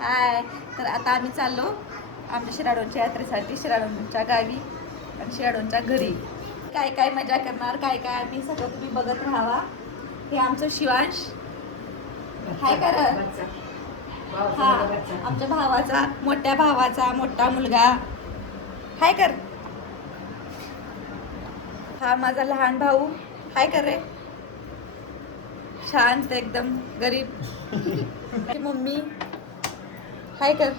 हाय. तर आता आम्ही चाललो आमच्या शिराडोंच्या यात्रेसाठी, शिराडोंच्या गावी आणि शिराडोंच्या घरी. काय काय मजा करणार, काय काय आम्ही सगळं तुम्ही बघत राहावा. हे आमचं शिवांश हाय कर. हा आमच्या भावाचा, मोठ्या भावाचा मोठा मुलगा हाय कर. हा माझा लहान भाऊ हाय कर रे. शांत एकदम गरीब मम्मी हाय कर.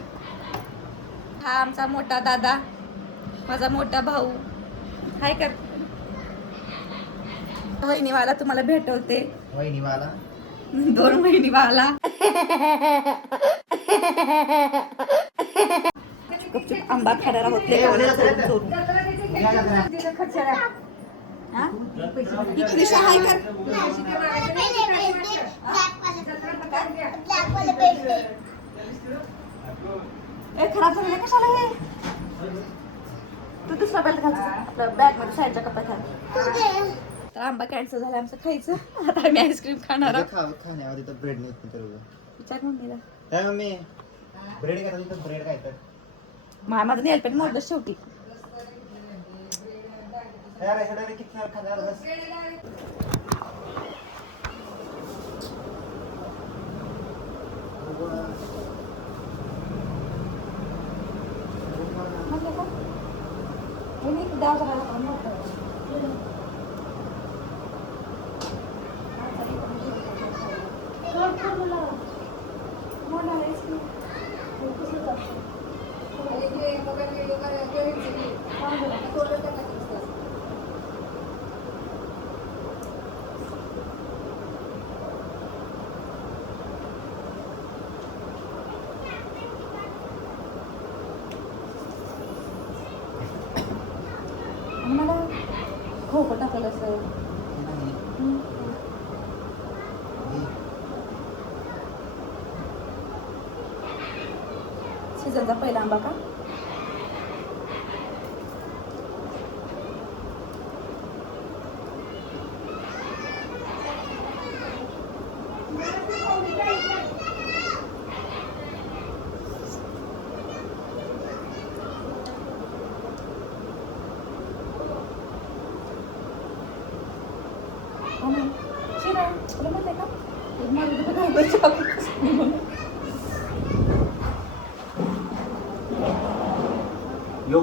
हा आमचा मोठा दादा, माझा मोठा भाऊ हाय कर. वहिनीवाला तुम्हाला भेटवते. वहिनीवाला 2 वहिनीवाला. गपचूप आंबा खाणार आहोत. खराब झालेला कशाला हे? तू दुसरा बेल्ट घाल आपल्या बॅग मध्ये साईडच्या कपात घाल. तर आंबा कॅन्सल झाला आमचं खायचं. आता आम्ही आईस्क्रीम खाणार आहोत. खाण्यावर तर ब्रेड नाही तर विचार मम्मीला. काय मम्मी ब्रेड काय तर ब्रेड काय तर माझं नेल पेंट मोडलं शेवटी. यार हे किती खाणार बस. मला खोकं टाकलं असं. सीझनचा पहिला आंबा का? यो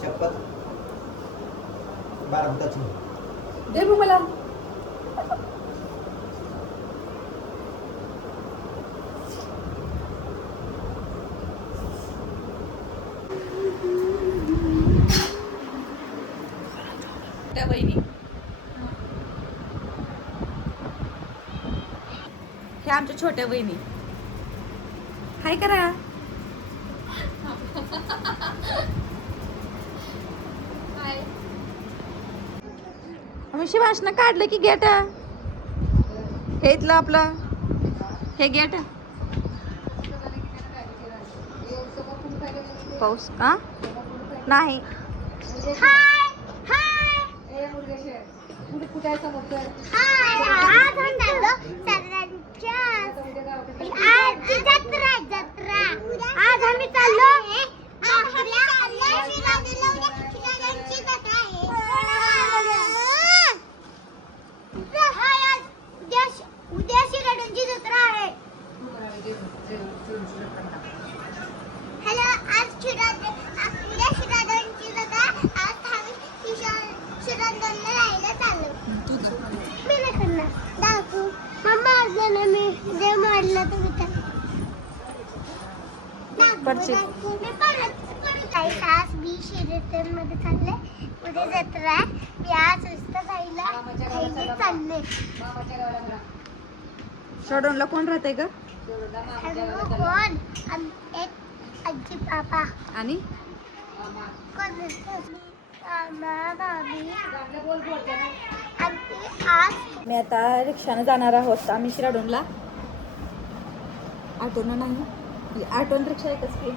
शपथ 12 फुटाची दे मग मला. त्या बहिणी हे आमच्या छोट्या बहिणी हाय करा. आम्ही शिवांशनं काढलं की गेट हे इथलं आपलं हे गेट. पाऊस का नाही. आज आम्ही चाललो उद्या शिराडोंची जत्रा आहे. हॅलो आज उद्या शिराडोंची जत्रा. आज आम्ही शिराडोनला राहायला चाललो. मी नाही करणार दाखवू मम्मा. आज ना मी जे मारलं तुम्ही तर आज मी शिरतमध्ये चालले. उद्या जत्रा आहे. मी आज नुसतं जायला चालले. शिराडोनला कोण राहते ग? कोण एक आजी बाबा आणि मी आता रिक्षाने जाणार आहोत आम्ही शिराडूनला. ऑटोनं नाही, ऑटोन रिक्षा एकच की.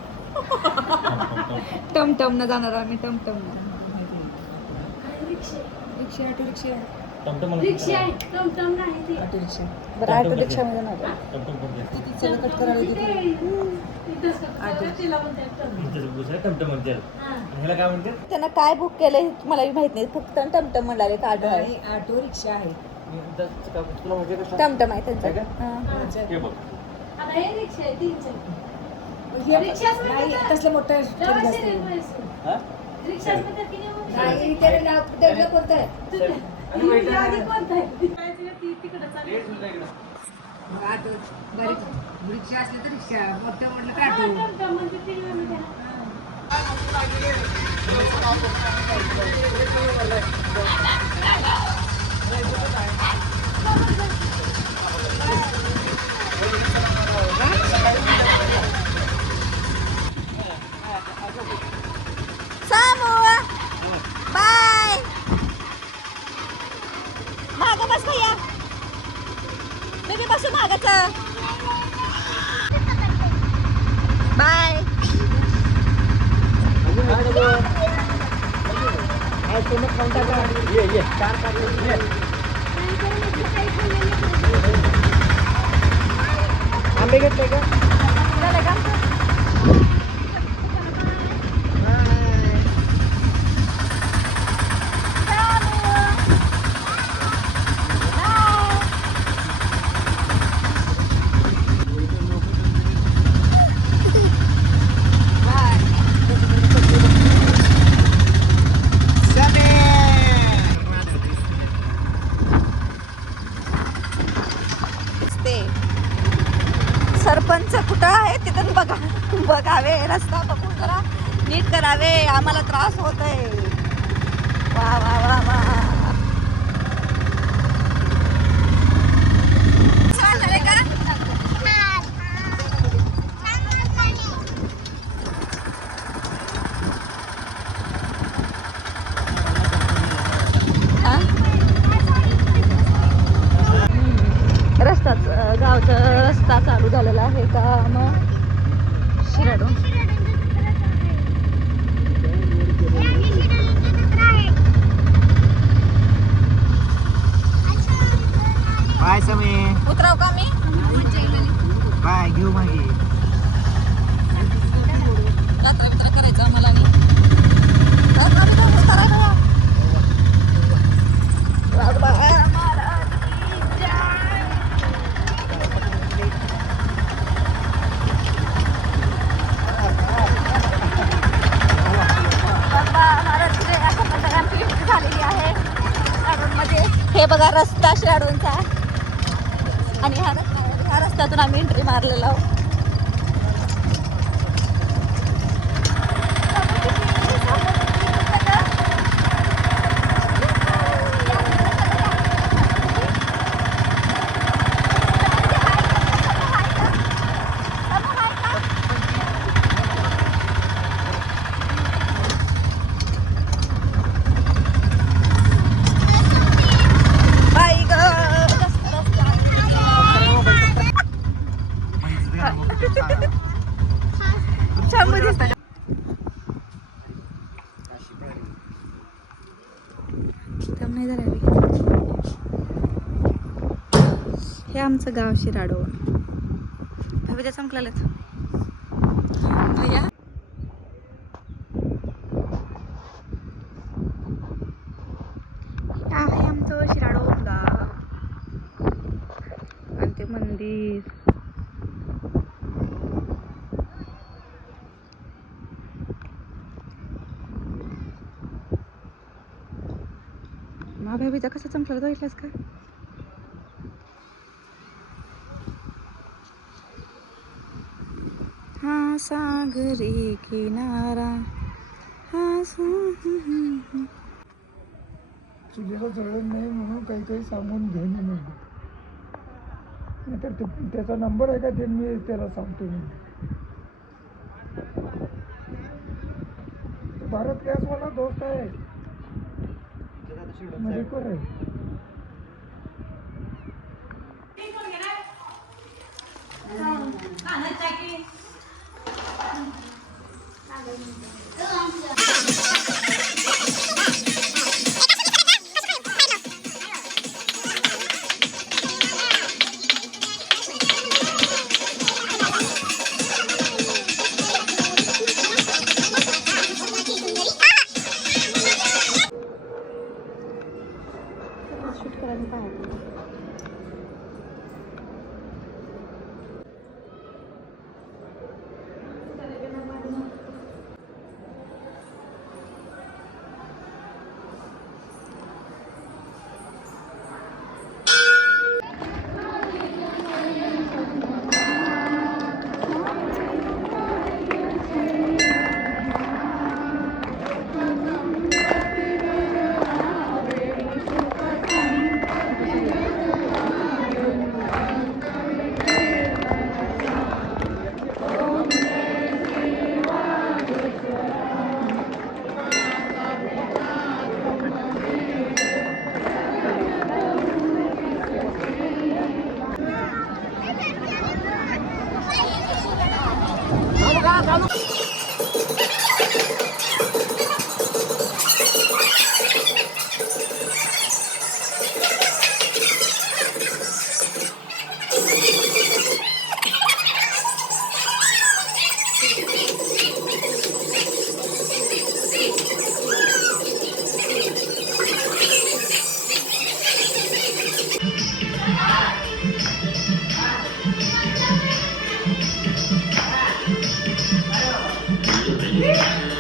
टमटमनं जाणार आम्ही, टमटमनं. रिक्षा ऑटो रिक्षा बरं, ऑटो रिक्षामध्ये जाणार. कट करायला त्यांना काय बुक केलंय मला माहित नाही, फक्त टमटम म्हणाले. ऑटो आहे, ऑटो रिक्षा आहे. टमटम आहे त्यांचं. तसलं मोठं रिक्षा असली तर रिक्षा, मोठं म्हटलं का बाय. मागं बस भैया, मी बसू मागच. बाय. आंबे घेतले का? झालं का? सरपंच कुठं आहे तिथून बघावे, रस्ता बघून जरा नीट करावे, आम्हाला त्रास होतोय. वा वा वा वा. झालंय का? रस्ताच गावचा रस्ता चालू झालेला आहे का मग शिराडून. बाय समय उतराव का मी? बाय घेऊ मागे. यात्रा बित्रा करायचं आम्हाला नाही. यात्रा बित्रा करायला या. झालेली आहे शिराडूनमध्ये. हे बघा रस्ता शिराडूनचा, आणि ह्या रस्त्यातून आम्ही एंट्री मारलेलो आहोत. हे आमचं गाव शिराडोन. भैया संपलेत भैया. आहे आमचं शिराडोन गाव आणि ते मंदिर. मा भाभीचा कसा चमकला बघितलास का? हा सागरी किनारा हा सुजेला जळलं नाही म्हणून काही काही सांगून घेणे नाही. नाहीतर त्याचा नंबर आहे का ते मी त्याला सांगतो मी. भारत गॅस वाला दोस्त आहे मेडिकल आहे. Yeah.